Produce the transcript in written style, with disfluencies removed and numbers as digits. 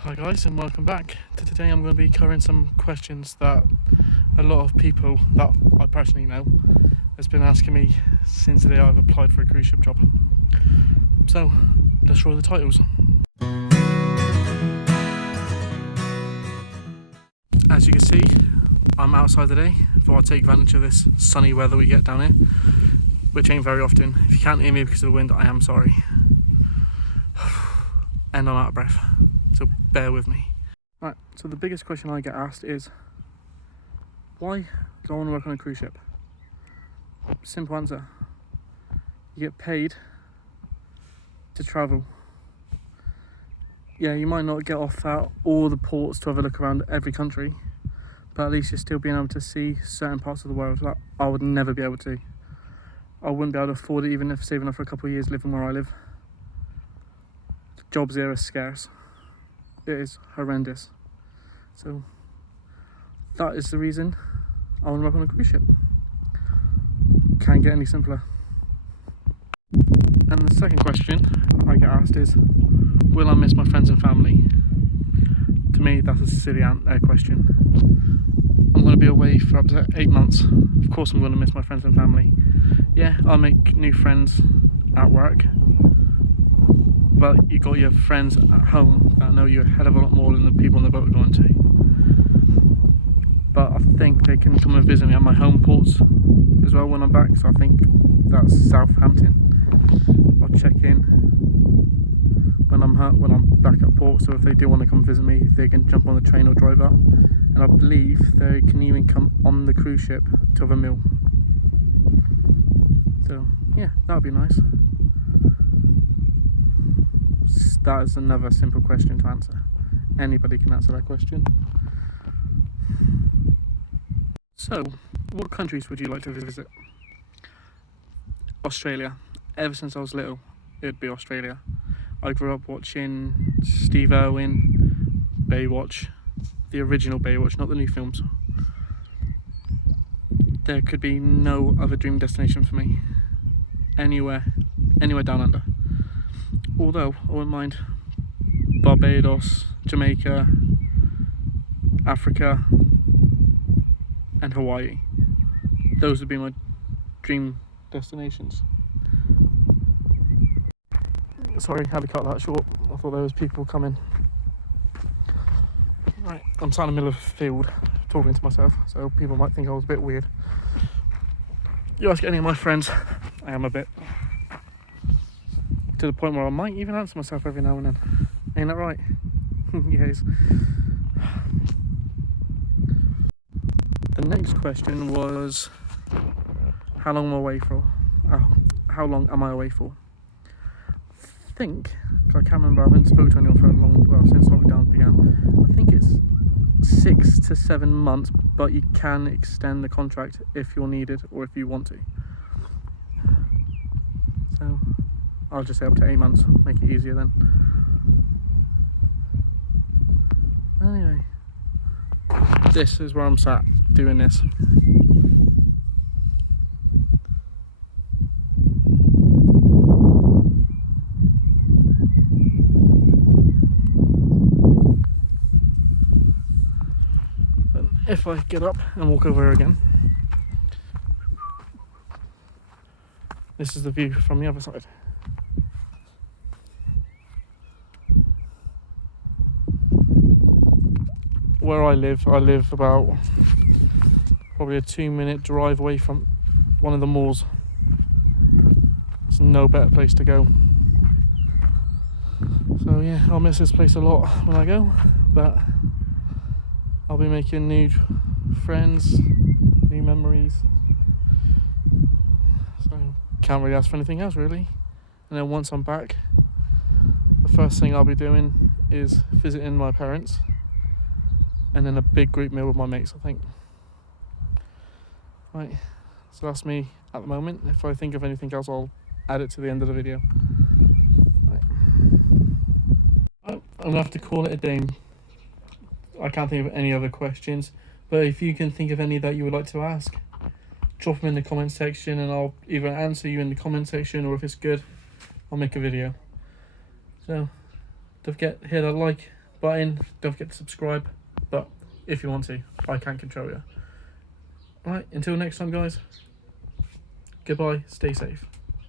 Hi guys, and welcome back. Today I'm going to be covering some questions that a lot of people that I personally know has been asking me since the day I've applied for a cruise ship job. So let's roll the titles. As you can see, I'm outside today. Thought I'd take advantage of this sunny weather we get down here, which ain't very often. If you can't hear me because of the wind, I am sorry. And I'm out of breath, so bear with me. Right, so the biggest question I get asked is, why do I want to work on a cruise ship? Simple answer. You get paid to travel. Yeah, you might not get off at all the ports to have a look around every country, but at least you're still being able to see certain parts of the world that I would never be able to. I wouldn't be able to afford it even if saving up for a couple of years living where I live. Jobs here are scarce. It is horrendous. So that is the reason I want to work on a cruise ship. Can't get any simpler. And the second question I get asked is, will I miss my friends and family? To me, that's a silly question. I'm going to be away for up to 8 months. Of course I'm going to miss my friends and family. Yeah, I'll make new friends at work, but you got your friends at home that know you a hell of a lot more than the people on the boat are going to. But I think they can come and visit me at my home ports as well when I'm back, so I think that's Southampton. I'll check in when I'm back at port, so if they do want to come visit me, they can jump on the train or drive up. And I believe they can even come on the cruise ship to have a meal. So yeah, that would be nice. That is another simple question to answer. Anybody can answer that question. So, what countries would you like to visit? Australia. Ever since I was little, it would be Australia. I grew up watching Steve Irwin, Baywatch, the original Baywatch, not the new films. There could be no other dream destination for me. Anywhere down under. Although I wouldn't mind Barbados, Jamaica, Africa, and Hawaii. Those would be my dream destinations. Sorry, had to cut that short. I thought there was people coming. Right, I'm sat in the middle of a field talking to myself, so people might think I was a bit weird. You ask any of my friends, I am a bit. To the point where I might even answer myself every now and then. Ain't that right? Yes. The next question was, how long am I away for? How long am I away for? I can't remember, I haven't spoken to anyone for since lockdown began. I think it's 6 to 7 months, but you can extend the contract if you're needed or if you want to. So I'll just say up to 8 months, make it easier then. Anyway, this is where I'm sat doing this. If I get up and walk over here again, this is the view from the other side. Where I live about probably a 2-minute drive away from one of the malls. There's no better place to go. So yeah, I'll miss this place a lot when I go, but I'll be making new friends, new memories. So can't really ask for anything else really. And then once I'm back, the first thing I'll be doing is visiting my parents, and then a big group meal with my mates, I think. Right, so that's me at the moment. If I think of anything else, I'll add it to the end of the video. Right. I'm gonna have to call it a day. I can't think of any other questions, but if you can think of any that you would like to ask, drop them in the comment section and I'll either answer you in the comment section, or if it's good, I'll make a video. So don't forget, hit that like button. Don't forget to subscribe. But if you want to, I can't control you. Alright, until next time, guys. Goodbye. Stay safe.